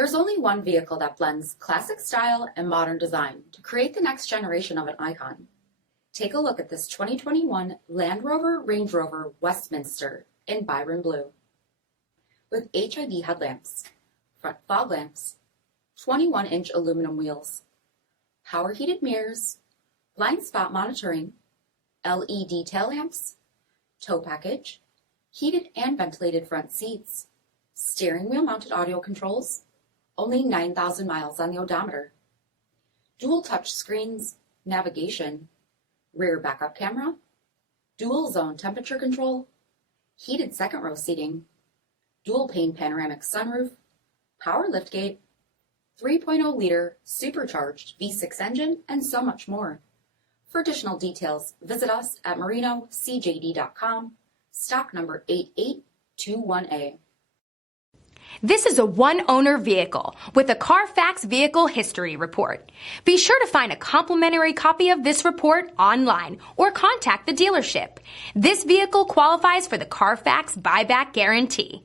There's only one vehicle that blends classic style and modern design to create the next generation of an icon. Take a look at this 2021 Land Rover Range Rover Westminster in Byron Blue. With HID headlamps, front fog lamps, 21-inch aluminum wheels, power heated mirrors, blind spot monitoring, LED tail lamps, tow package, heated and ventilated front seats, steering wheel mounted audio controls, only 9,000 miles on the odometer, dual touch screens, navigation, rear backup camera, dual zone temperature control, heated second row seating, dual pane panoramic sunroof, power liftgate, 3.0-liter supercharged V6 engine, and so much more. For additional details, visit us at marinocjd.com, stock number 8821A. This is a one-owner vehicle with a CARFAX Vehicle History Report. Be sure to find a complimentary copy of this report online or contact the dealership. This vehicle qualifies for the CARFAX Buyback Guarantee.